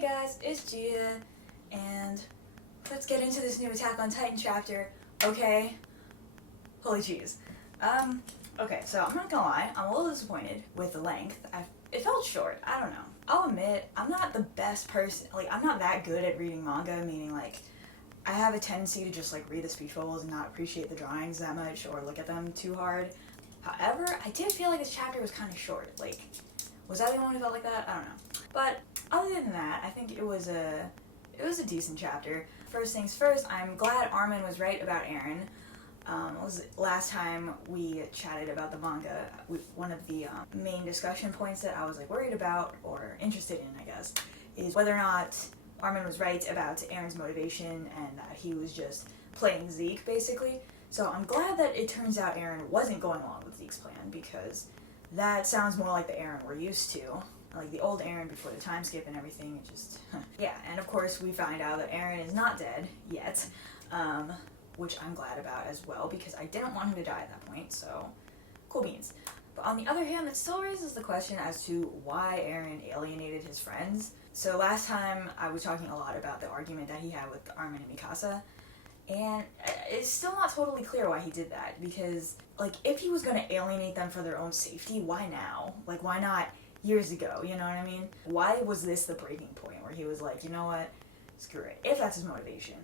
Hey guys, it's Gia, and let's get into this new Attack on Titan chapter, okay? Holy cheese. Okay, so I'm not gonna lie, I'm a little disappointed with the length. It felt short, I don't know. I'll admit, I'm not the best person, I'm not that good at reading manga, meaning, I have a tendency to just, read the speech bubbles and not appreciate the drawings that much or look at them too hard. However, I did feel like this chapter was kind of short, was I the only one who felt like that? I don't know. But other than that, I think it was a decent chapter. First things first, I'm glad Armin was right about Eren. Last time we chatted about the manga, one of the main discussion points that I was worried about or interested in, I guess, is whether or not Armin was right about Eren's motivation and that he was just playing Zeke, basically. So I'm glad that it turns out Eren wasn't going along with Zeke's plan, because that sounds more like the Eren we're used to. The old Eren before the time skip and everything, it just... Yeah, and of course we find out that Eren is not dead yet, which I'm glad about as well, because I didn't want him to die at that point, so cool beans. But on the other hand, it still raises the question as to why Eren alienated his friends. So last time I was talking a lot about the argument that he had with Armin and Mikasa, and it's still not totally clear why he did that, because, if he was going to alienate them for their own safety, why now? Why not years ago, you know what I mean? Why was this the breaking point where he was like, you know what, screw it, if that's his motivation.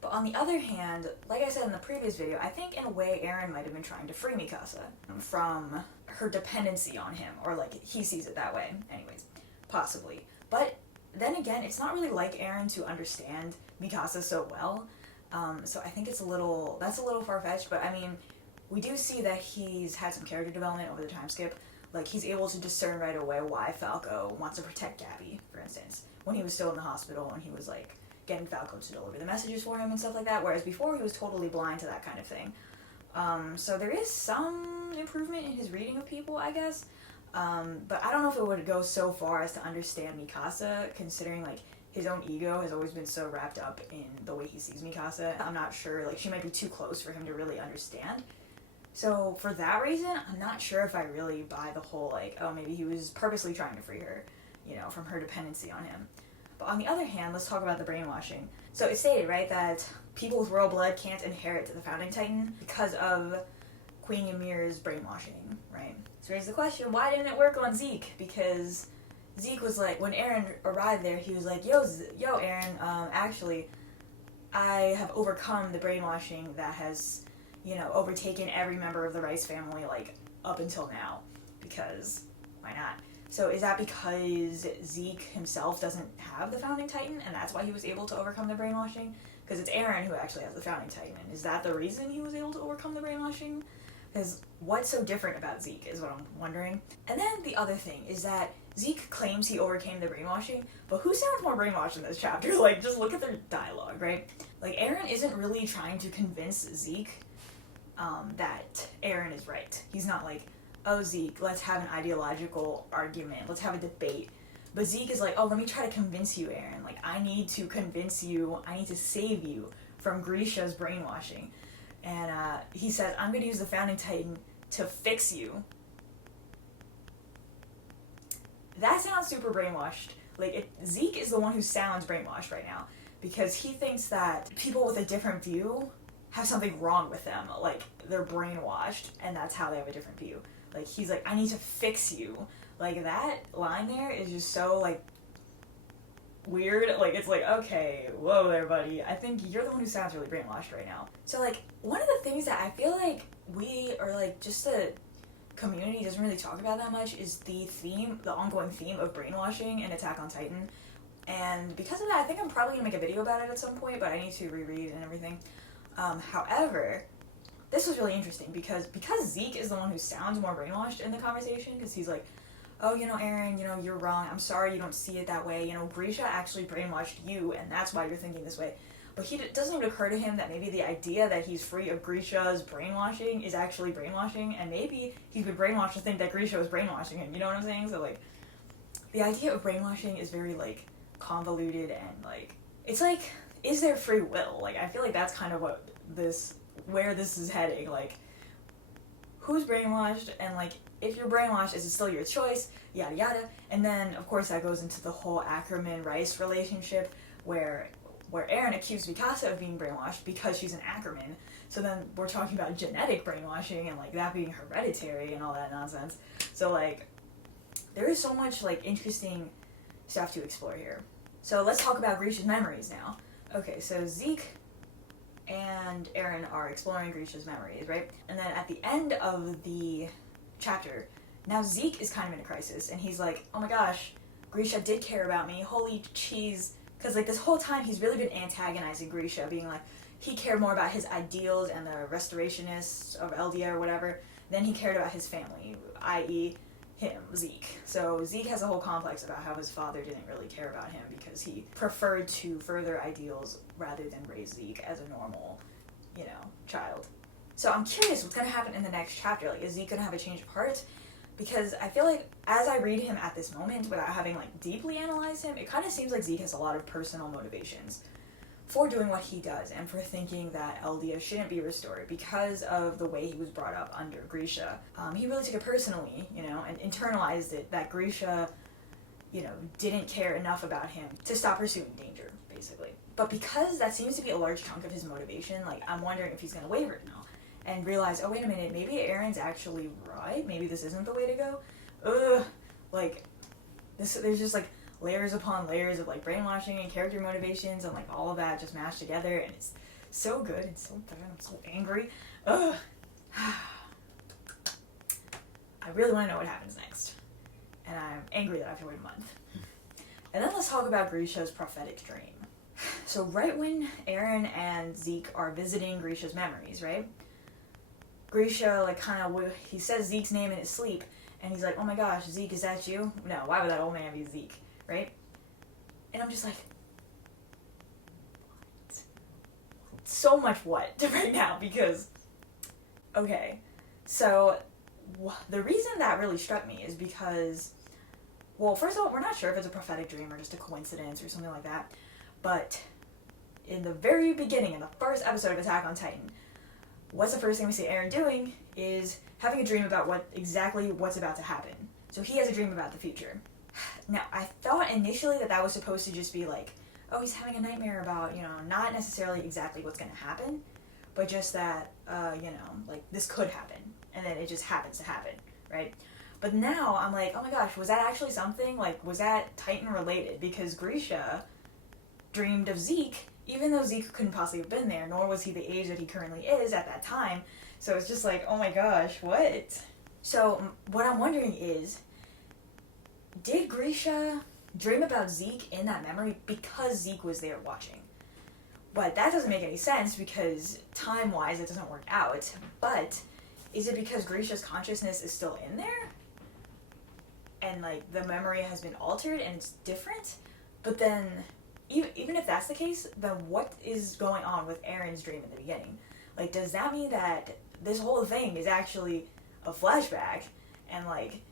But on the other hand, like I said in the previous video, I think in a way Eren might have been trying to free Mikasa from her dependency on him, or he sees it that way, anyways, possibly. But then again, it's not really like Eren to understand Mikasa so well, so I think that's a little far-fetched, but I mean, we do see that he's had some character development over the time skip. He's able to discern right away why Falco wants to protect Gabby, for instance, when he was still in the hospital and he was, getting Falco to deliver the messages for him and stuff like that, whereas before he was totally blind to that kind of thing. So there is some improvement in his reading of people, I guess, but I don't know if it would go so far as to understand Mikasa, considering, his own ego has always been so wrapped up in the way he sees Mikasa. I'm not sure, she might be too close for him to really understand. So for that reason, I'm not sure if I really buy the whole, oh, maybe he was purposely trying to free her, from her dependency on him. But on the other hand, let's talk about the brainwashing. So it's stated, right, that people with royal blood can't inherit the Founding Titan because of Queen Ymir's brainwashing, right? So here's the question, why didn't it work on Zeke? Because Zeke was when Eren arrived there, he was yo Eren, actually, I have overcome the brainwashing that has, overtaken every member of the Rice family, up until now, because why not? So is that because Zeke himself doesn't have the Founding Titan, and that's why he was able to overcome the brainwashing? Because it's Eren who actually has the Founding Titan, and is that the reason he was able to overcome the brainwashing? Because what's so different about Zeke is what I'm wondering. And then the other thing is that Zeke claims he overcame the brainwashing, but who sounds more brainwashed in this chapter? Just look at their dialogue, right? Eren isn't really trying to convince Zeke that Eren is right. He's not oh, Zeke, let's have an ideological argument, let's have a debate. But Zeke is oh, let me try to convince you, Eren. I need to convince you, I need to save you from Grisha's brainwashing. And he says, I'm going to use the Founding Titan to fix you. That sounds super brainwashed. Zeke is the one who sounds brainwashed right now, because he thinks that people with a different view have something wrong with them, they're brainwashed, and that's how they have a different view. He's I need to fix you. That line there is just so, weird. It's okay, whoa there, buddy. I think you're the one who sounds really brainwashed right now. So, one of the things that I feel we, or, just the community doesn't really talk about that much is the ongoing theme of brainwashing in Attack on Titan. And because of that, I think I'm probably gonna make a video about it at some point, but I need to reread and everything. However, this was really interesting because Zeke is the one who sounds more brainwashed in the conversation, because he's oh, Eren, you're wrong, I'm sorry you don't see it that way, Grisha actually brainwashed you, and that's why you're thinking this way. But it doesn't even occur to him that maybe the idea that he's free of Grisha's brainwashing is actually brainwashing, and maybe he's been brainwashed to think that Grisha was brainwashing him, you know what I'm saying? So, the idea of brainwashing is very, convoluted, and, it's is there free will? I feel that's kind of where this is heading, who's brainwashed, and like if you're brainwashed, is it still your choice, yada yada. And then of course that goes into the whole Ackerman-Rice relationship where Eren accused Mikasa of being brainwashed because she's an Ackerman. So then we're talking about genetic brainwashing and like that being hereditary and all that nonsense. So like there is so much like interesting stuff to explore here. So let's talk about Grisha's memories now. Okay, so Zeke and Eren are exploring Grisha's memories, right? And then at the end of the chapter, now Zeke is kind of in a crisis, and he's like, oh my gosh, Grisha did care about me, holy cheese. Because like this whole time he's really been antagonizing Grisha, being like, he cared more about his ideals and the restorationists of Eldia or whatever than he cared about his family, i.e. him, Zeke. So Zeke has a whole complex about how his father didn't really care about him because he preferred to further ideals rather than raise Zeke as a normal, child. So I'm curious what's going to happen in the next chapter. Like, is Zeke going to have a change of heart? Because I feel like as I read him at this moment, without having like deeply analyzed him, it kind of seems like Zeke has a lot of personal motivations for doing what he does and for thinking that Eldia shouldn't be restored because of the way he was brought up under Grisha. He really took it personally, and internalized it that Grisha, didn't care enough about him to stop pursuing danger, basically. But because that seems to be a large chunk of his motivation, like, I'm wondering if he's going to waver now and realize, oh, wait a minute, maybe Eren's actually right. Maybe this isn't the way to go. There's just, like, layers upon layers of like brainwashing and character motivations and like all of that just mashed together, and it's so good. It's so bad. I'm so angry. Ugh. I really want to know what happens next, and I'm angry that I have to wait a month. And then let's talk about Grisha's prophetic dream. So right when Eren and Zeke are visiting Grisha's memories, right? Grisha like he says Zeke's name in his sleep, and he's like, oh my gosh, Zeke, is that you? No, why would that old man be Zeke? Right? And I'm just like, what? So much what right now, because, okay, so the reason that really struck me is because, well, first of all, we're not sure if it's a prophetic dream or just a coincidence or something like that, but in the very beginning, in the first episode of Attack on Titan, what's the first thing we see Eren doing is having a dream about what's about to happen. So he has a dream about the future. Now, I thought initially that was supposed to just be like, oh, he's having a nightmare about, not necessarily exactly what's going to happen, but just that, like, this could happen, and then it just happens to happen, right? But now, I'm like, oh my gosh, was that actually something? Like, was that Titan-related? Because Grisha dreamed of Zeke, even though Zeke couldn't possibly have been there, nor was he the age that he currently is at that time, so it's just like, oh my gosh, what? So, what I'm wondering is, did Grisha dream about Zeke in that memory because Zeke was there watching? But that doesn't make any sense because time-wise it doesn't work out. But is it because Grisha's consciousness is still in there? And like the memory has been altered and it's different? But then, even if that's the case, then what is going on with Eren's dream in the beginning? Like, does that mean that this whole thing is actually a flashback and like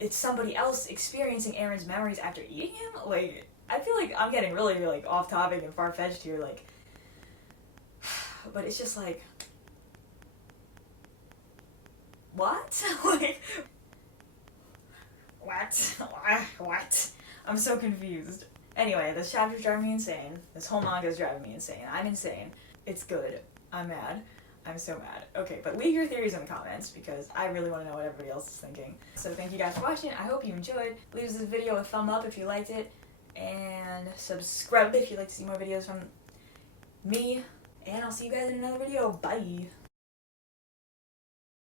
it's somebody else experiencing Eren's memories after eating him? Like, I feel like I'm getting really, like, off topic and far-fetched here, like, but it's just like, what? Like, what? I'm so confused. Anyway, this chapter's driving me insane. This whole manga is driving me insane. I'm insane. It's good. I'm mad. I'm so mad. Okay, but leave your theories in the comments because I really want to know what everybody else is thinking. So thank you guys for watching. I hope you enjoyed. Leave this video a thumb up if you liked it. And subscribe if you'd like to see more videos from me. And I'll see you guys in another video. Bye!